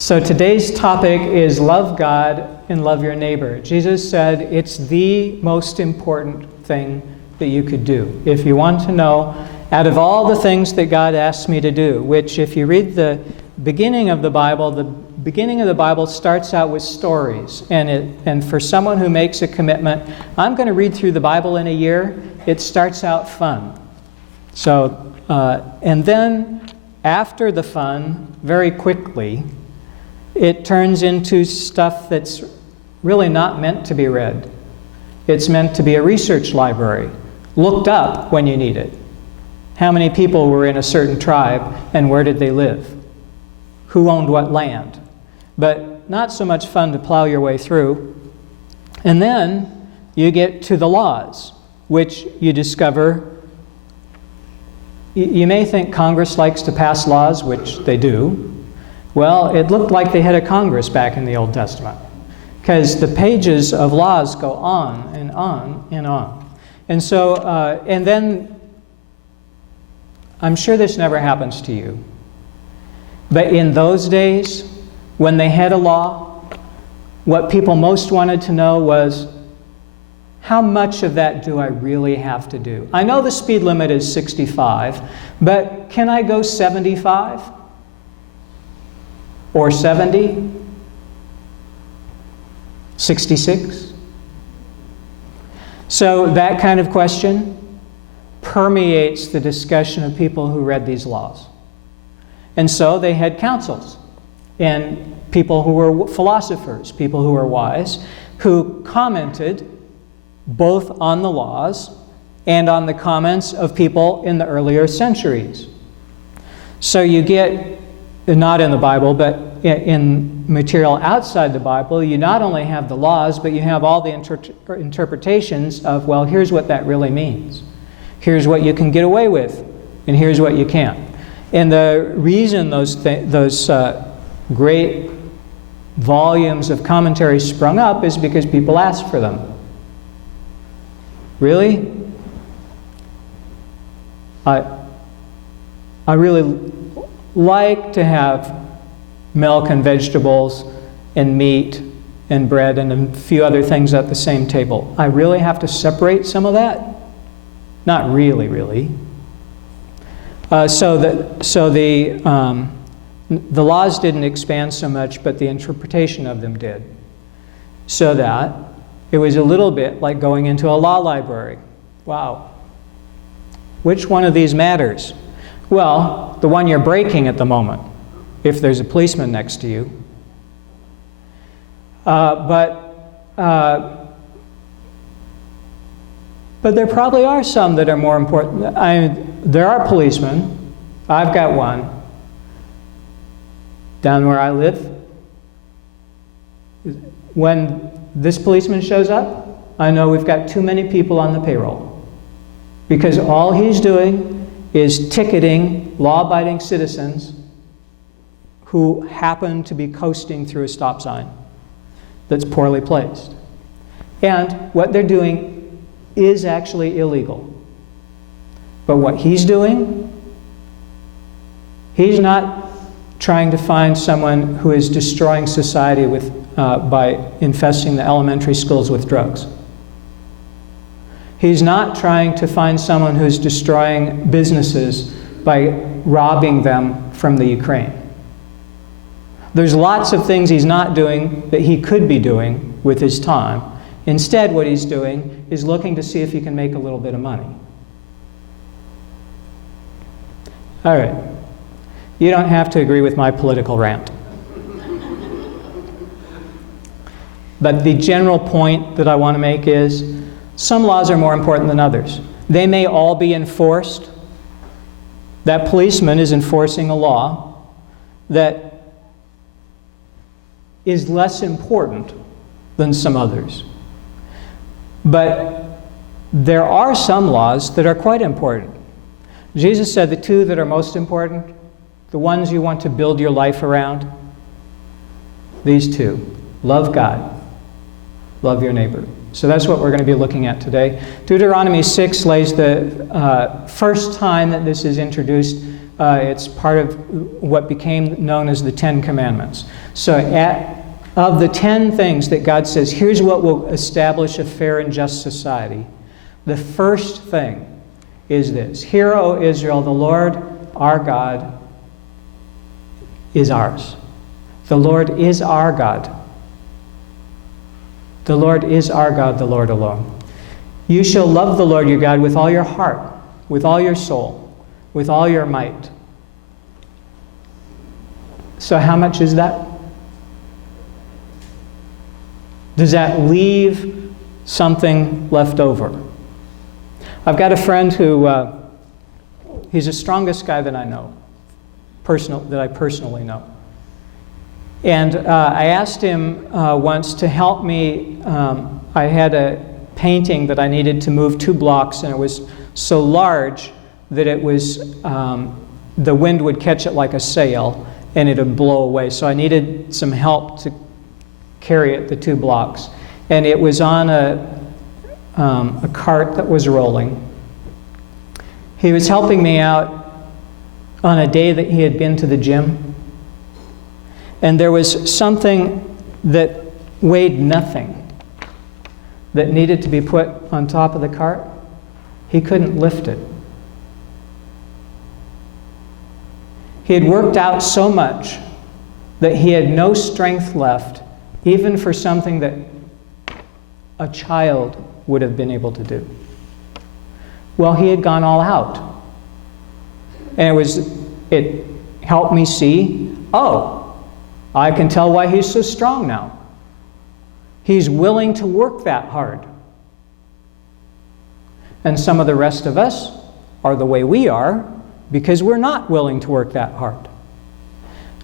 So today's topic is love God and love your neighbor. Jesus said it's the most important thing that you could do. If you want to know, out of all the things that God asks me to do, which if you read the beginning of the Bible starts out with stories. And for someone who makes a commitment, I'm going to read through the Bible in a year, it starts out fun. So, and then after the fun, very quickly, it turns into stuff that's really not meant to be read. It's meant to be a research library, looked up when you need it. How many people were in a certain tribe and where did they live? Who owned what land? But not so much fun to plow your way through. And then you get to the laws, which you discover. You may think Congress likes to pass laws, which they do. Well, it looked like they had a Congress back in the Old Testament, because the pages of laws go on and on and on. And so, and then, I'm sure this never happens to you, but in those days, when they had a law, what people most wanted to know was, how much of that do I really have to do? I know the speed limit is 65, but can I go 75? Or 70? 66? So that kind of question permeates the discussion of people who read these laws. And so they had councils, and people who were philosophers, people who were wise, who commented both on the laws and on the comments of people in the earlier centuries. So you get, not in the Bible, but in material outside the Bible, you not only have the laws, but you have all the interpretations of, well, here's what that really means. Here's what you can get away with, and here's what you can't. And the reason those great volumes of commentary sprung up is because people asked for them. Really? I really like to have milk and vegetables and meat and bread and a few other things at the same table. I really have to separate some of that? Not really, really. So the laws didn't expand so much, but the interpretation of them did. So that it was a little bit like going into a law library. Wow. Which one of these matters? Well, the one you're breaking at the moment, if there's a policeman next to you. But there probably are some that are more important. There are policemen. I've got one down where I live. When this policeman shows up, I know we've got too many people on the payroll, because all he's doing is ticketing law-abiding citizens who happen to be coasting through a stop sign that's poorly placed. And what they're doing is actually illegal. But what he's doing, he's not trying to find someone who is destroying society by infesting the elementary schools with drugs. He's not trying to find someone who's destroying businesses by robbing them from the Ukraine. There's lots of things he's not doing that he could be doing with his time. Instead, what he's doing is looking to see if he can make a little bit of money. All right. You don't have to agree with my political rant. But the general point that I want to make is, some laws are more important than others. They may all be enforced. That policeman is enforcing a law that is less important than some others. But there are some laws that are quite important. Jesus said the two that are most important, the ones you want to build your life around, these two: love God, love your neighbor. So that's what we're going to be looking at today. Deuteronomy 6 lays the first time that this is introduced, It's part of what became known as the Ten Commandments. So of the 10 things that God says, here's what will establish a fair and just society, the first thing is this: Hear, O Israel, the Lord our God is ours. The Lord is our God. The Lord is our God, the Lord alone. You shall love the Lord your God with all your heart, with all your soul, with all your might. So how much is that? Does that leave something left over? I've got a friend who, he's the strongest guy that I know, that I personally know. And I asked him once to help me. I had a painting that I needed to move 2 blocks, and it was so large that it was, the wind would catch it like a sail, and it would blow away. So I needed some help to carry it the 2 blocks. And it was on a cart that was rolling. He was helping me out on a day that he had been to the gym. And there was something that weighed nothing that needed to be put on top of the cart. He couldn't lift it. He had worked out so much that he had no strength left, even for something that a child would have been able to do. Well, he had gone all out. And it helped me see, oh, I can tell why he's so strong now. He's willing to work that hard. And some of the rest of us are the way we are because we're not willing to work that hard.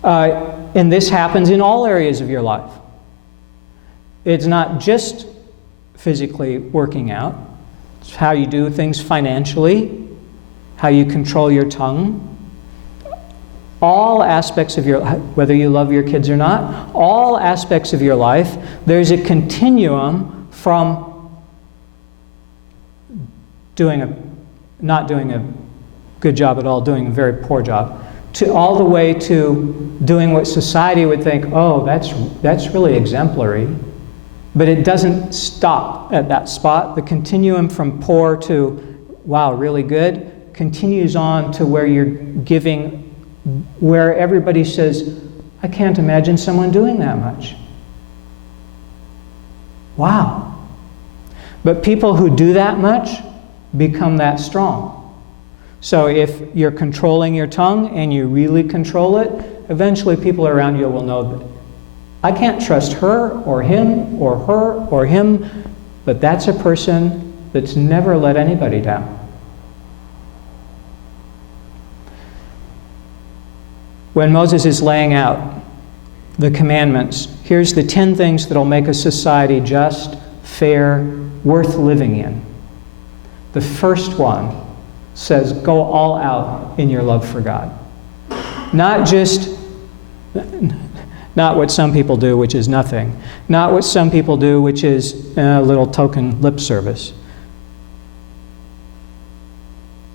And this happens in all areas of your life. It's not just physically working out. It's how you do things financially, how you control your tongue. All aspects of your, whether you love your kids or not, all aspects of your life, there's a continuum from not doing a good job at all, doing a very poor job, to all the way to doing what society would think, oh, that's really exemplary. But it doesn't stop at that spot. The continuum from poor to, wow, really good, continues on to where you're giving, where everybody says, I can't imagine someone doing that much. Wow. But people who do that much become that strong. So if you're controlling your tongue and you really control it, eventually people around you will know that I can't trust her or him or her or him, but that's a person that's never let anybody down. When Moses is laying out the commandments, here's the 10 things that will make a society just, fair, worth living in. The first one says, go all out in your love for God. Not what some people do, which is nothing. Not what some people do, which is a little token lip service.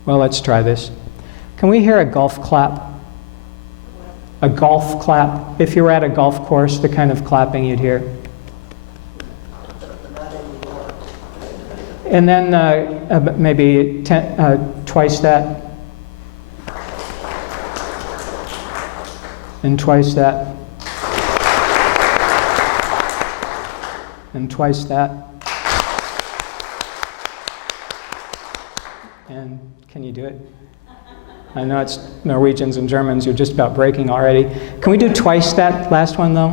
Well, let's try this. Can we hear a golf clap? A golf clap. If you were at a golf course, the kind of clapping you'd hear. And then maybe twice that. And twice that. And twice that. And can you do it? I know it's Norwegians and Germans, you're just about breaking already. Can we do twice that last one, though?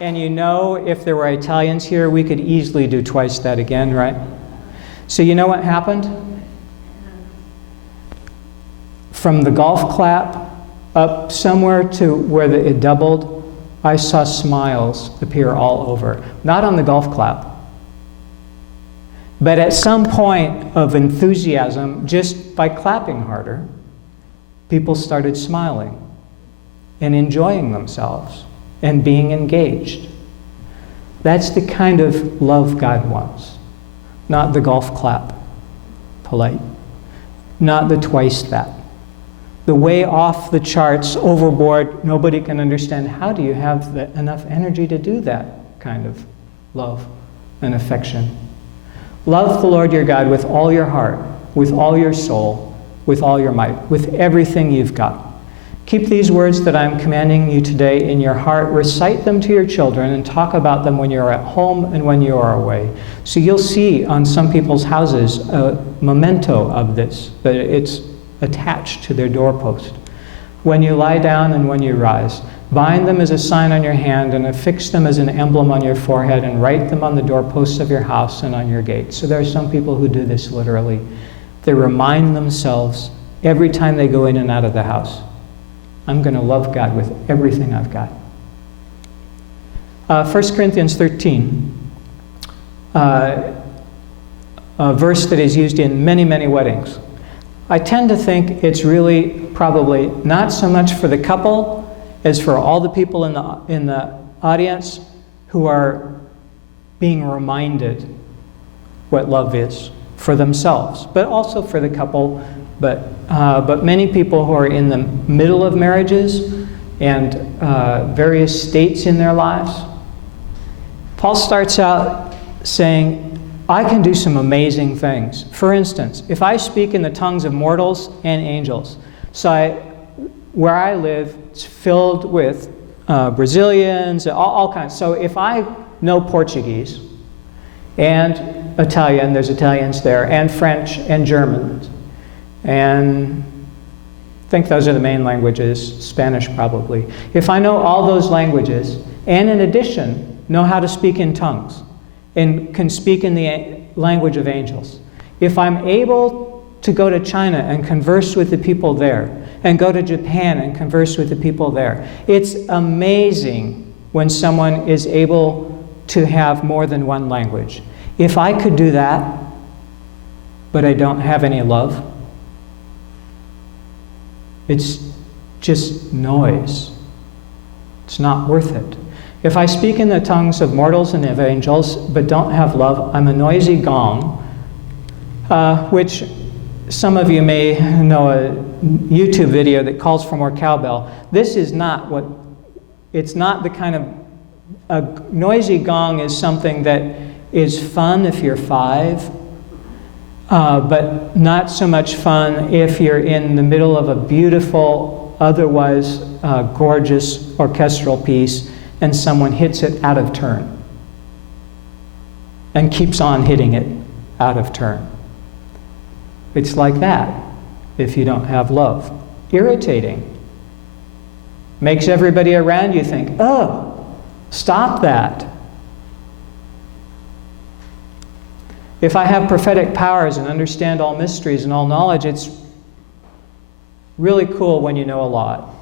And you know, if there were Italians here, we could easily do twice that again, right? So you know what happened? From the golf clap up somewhere to where it doubled, I saw smiles appear all over. Not on the golf clap. But at some point of enthusiasm, just by clapping harder, people started smiling and enjoying themselves and being engaged. That's the kind of love God wants, not the golf clap. polite, not the twice that. The way off the charts, overboard, nobody can understand. How do you have enough energy to do that kind of love and affection? Love the Lord your God with all your heart, with all your soul, with all your might, with everything you've got. Keep these words that I'm commanding you today in your heart. Recite them to your children and talk about them when you're at home and when you are away. So you'll see on some people's houses a memento of this, that it's attached to their doorpost. When you lie down and when you rise, bind them as a sign on your hand and affix them as an emblem on your forehead and write them on the doorposts of your house and on your gates. So there are some people who do this literally. They remind themselves every time they go in and out of the house, I'm going to love God with everything I've got. 1 Corinthians 13, a verse that is used in many, many weddings. I tend to think it's really probably not so much for the couple as for all the people in the audience who are being reminded what love is for themselves, but also for the couple. But many people who are in the middle of marriages and various states in their lives, Paul starts out saying, I can do some amazing things. For instance, if I speak in the tongues of mortals and angels, where I live, it's filled with Brazilians, all kinds. So if I know Portuguese and Italian, there's Italians there, and French and German, and I think those are the main languages, Spanish probably. If I know all those languages, and in addition, know how to speak in tongues, and can speak in the language of angels, if I'm able to go to China and converse with the people there, and go to Japan and converse with the people there, it's amazing when someone is able to have more than one language. If I could do that, but I don't have any love, it's just noise. It's not worth it. If I speak in the tongues of mortals and of angels, but don't have love, I'm a noisy gong, which some of you may know a YouTube video that calls for more cowbell. This is not it's not the kind of, a noisy gong is something that is fun if you're 5, but not so much fun if you're in the middle of a beautiful, otherwise gorgeous orchestral piece and someone hits it out of turn and keeps on hitting it out of turn. It's like that if you don't have love. Irritating. Makes everybody around you think, oh, stop that. If I have prophetic powers and understand all mysteries and all knowledge, it's really cool when you know a lot.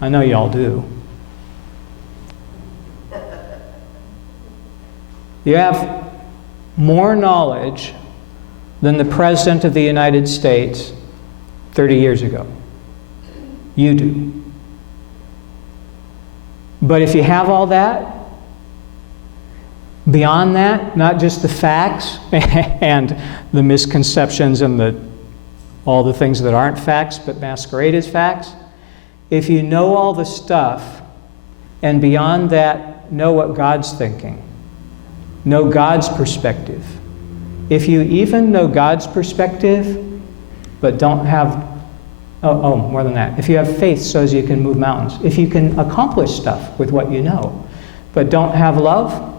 I know y'all do. You have more knowledge than the President of the United States 30 years ago. You do. But if you have all that, beyond that, not just the facts and the misconceptions and all the things that aren't facts but masquerade as facts, if you know all the stuff and beyond that know what God's thinking, know God's perspective, if you even know God's perspective but don't have, more than that, if you have faith so as you can move mountains, if you can accomplish stuff with what you know but don't have love,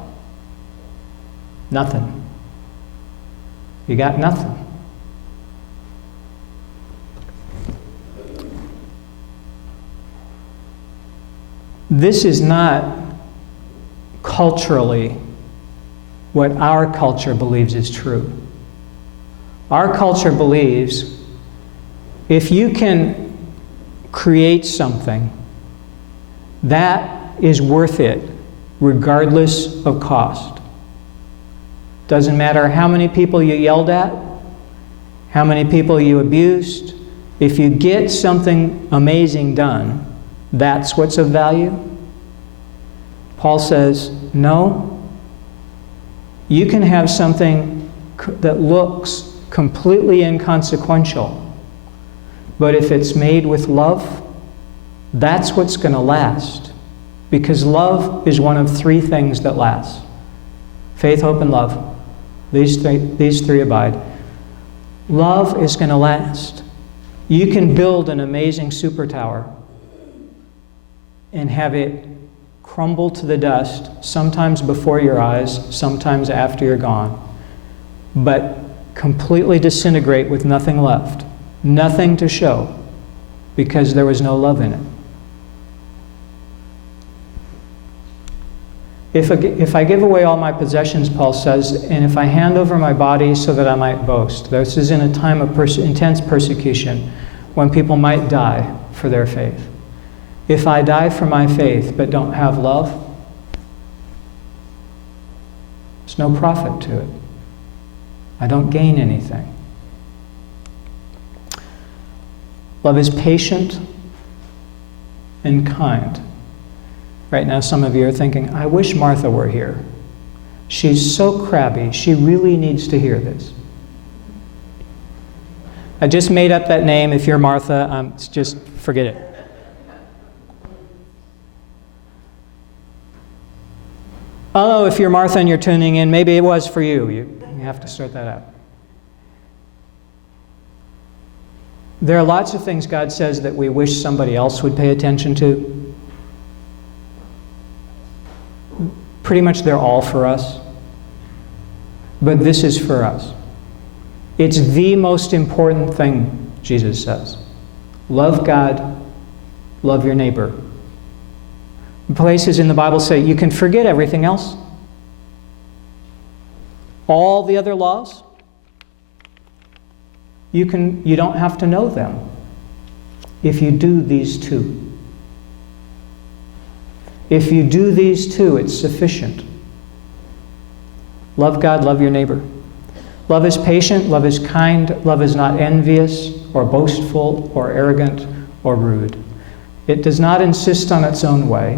nothing. You got nothing. This is not culturally what our culture believes is true. Our culture believes if you can create something, that is worth it regardless of cost. Doesn't matter how many people you yelled at, how many people you abused. If you get something amazing done, that's what's of value. Paul says, no. You can have something that looks completely inconsequential. But if it's made with love, that's what's going to last. Because love is one of three things that last. Faith, hope, and love. These three abide. Love is going to last. You can build an amazing super tower and have it crumble to the dust, sometimes before your eyes, sometimes after you're gone, but completely disintegrate with nothing left, nothing to show, because there was no love in it. If I give away all my possessions, Paul says, and if I hand over my body so that I might boast, this is in a time of intense persecution, when people might die for their faith. If I die for my faith but don't have love, there's no profit to it. I don't gain anything. Love is patient and kind. Right now, some of you are thinking, I wish Martha were here. She's so crabby. She really needs to hear this. I just made up that name. If you're Martha, just forget it. Oh, if you're Martha and you're tuning in, maybe it was for you. You have to sort that out. There are lots of things God says that we wish somebody else would pay attention to. Pretty much they're all for us. But this is for us. It's the most important thing, Jesus says. Love God, love your neighbor. Places in the Bible say you can forget everything else. All the other laws, you don't have to know them if you do these two. If you do these two, it's sufficient. Love God, love your neighbor. Love is patient, love is kind, love is not envious or boastful or arrogant or rude. It does not insist on its own way.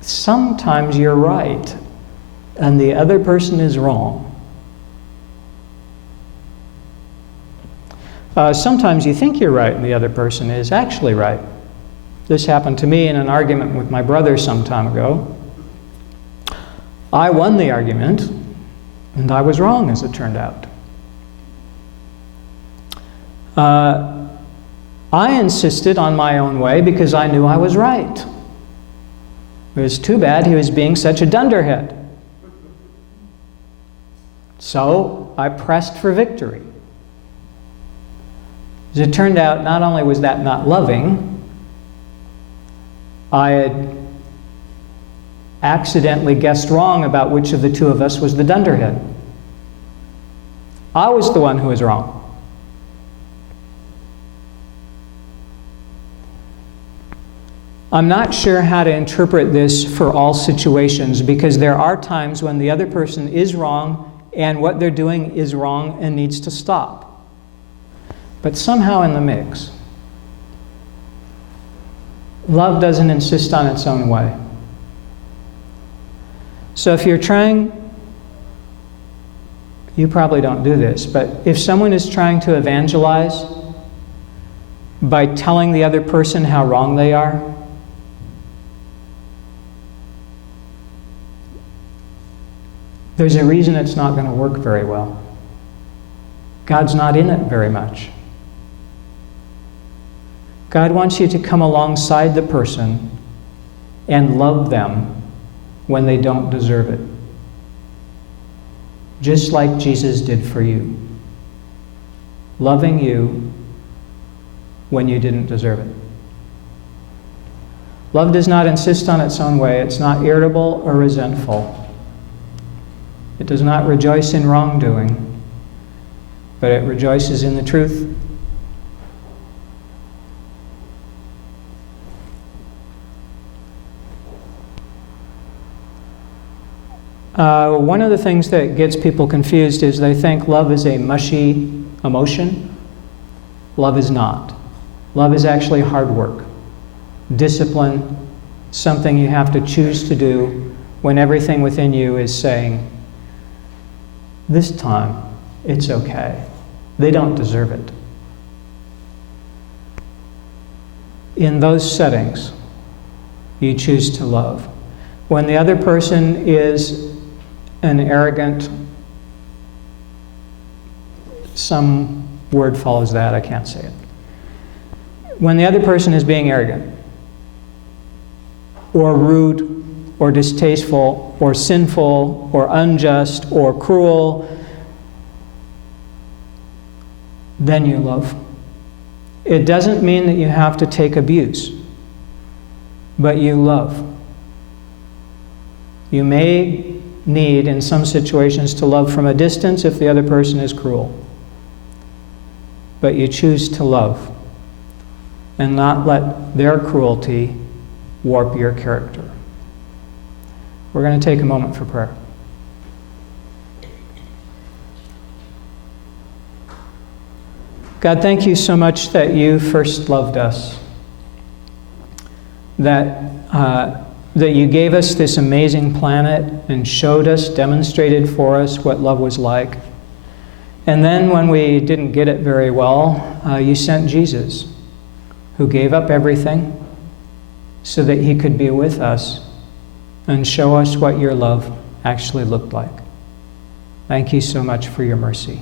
Sometimes you're right and the other person is wrong. Sometimes you think you're right and the other person is actually right. This happened to me in an argument with my brother some time ago. I won the argument, and I was wrong, as it turned out. I insisted on my own way because I knew I was right. It was too bad he was being such a dunderhead. So I pressed for victory. As it turned out, not only was that not loving, I had accidentally guessed wrong about which of the two of us was the dunderhead. I was the one who was wrong. I'm not sure how to interpret this for all situations, because there are times when the other person is wrong and what they're doing is wrong and needs to stop. But somehow in the mix, love doesn't insist on its own way. So if you're trying, you probably don't do this, but if someone is trying to evangelize by telling the other person how wrong they are, there's a reason it's not going to work very well. God's not in it very much. God wants you to come alongside the person and love them when they don't deserve it. Just like Jesus did for you. Loving you when you didn't deserve it. Love does not insist on its own way. It's not irritable or resentful. It does not rejoice in wrongdoing, but it rejoices in the truth. One of the things that gets people confused is they think love is a mushy emotion. Love is not. Love is actually hard work, discipline, something you have to choose to do when everything within you is saying, this time, it's okay. They don't deserve it. In those settings, you choose to love. When the other person is an arrogant, some word follows that, I can't say it. When the other person is being arrogant, or rude, or distasteful, or sinful, or unjust, or cruel, then you love. It doesn't mean that you have to take abuse, but you love. You may need, in some situations, to love from a distance if the other person is cruel. But you choose to love and not let their cruelty warp your character. We're going to take a moment for prayer. God, thank you so much that you first loved us, that you gave us this amazing planet and showed us, demonstrated for us what love was like. And then when we didn't get it very well, you sent Jesus, who gave up everything so that he could be with us and show us what your love actually looked like. Thank you so much for your mercy.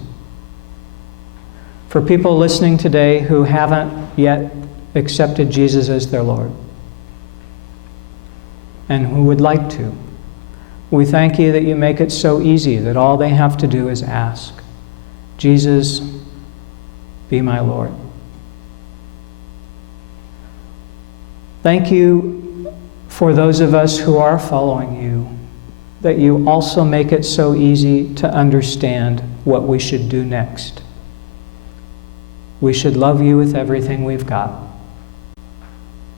For people listening today who haven't yet accepted Jesus as their Lord and who would like to, we thank you that you make it so easy that all they have to do is ask, Jesus, be my Lord. Thank you for those of us who are following you, that you also make it so easy to understand what we should do next. We should love you with everything we've got,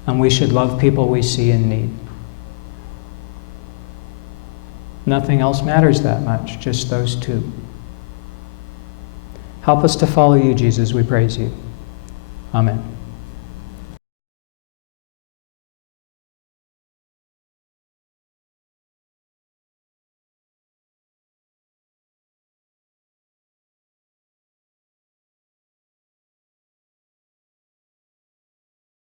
and we should love people we see in need. Nothing else matters that much, just those two. Help us to follow you, Jesus, we praise you. Amen.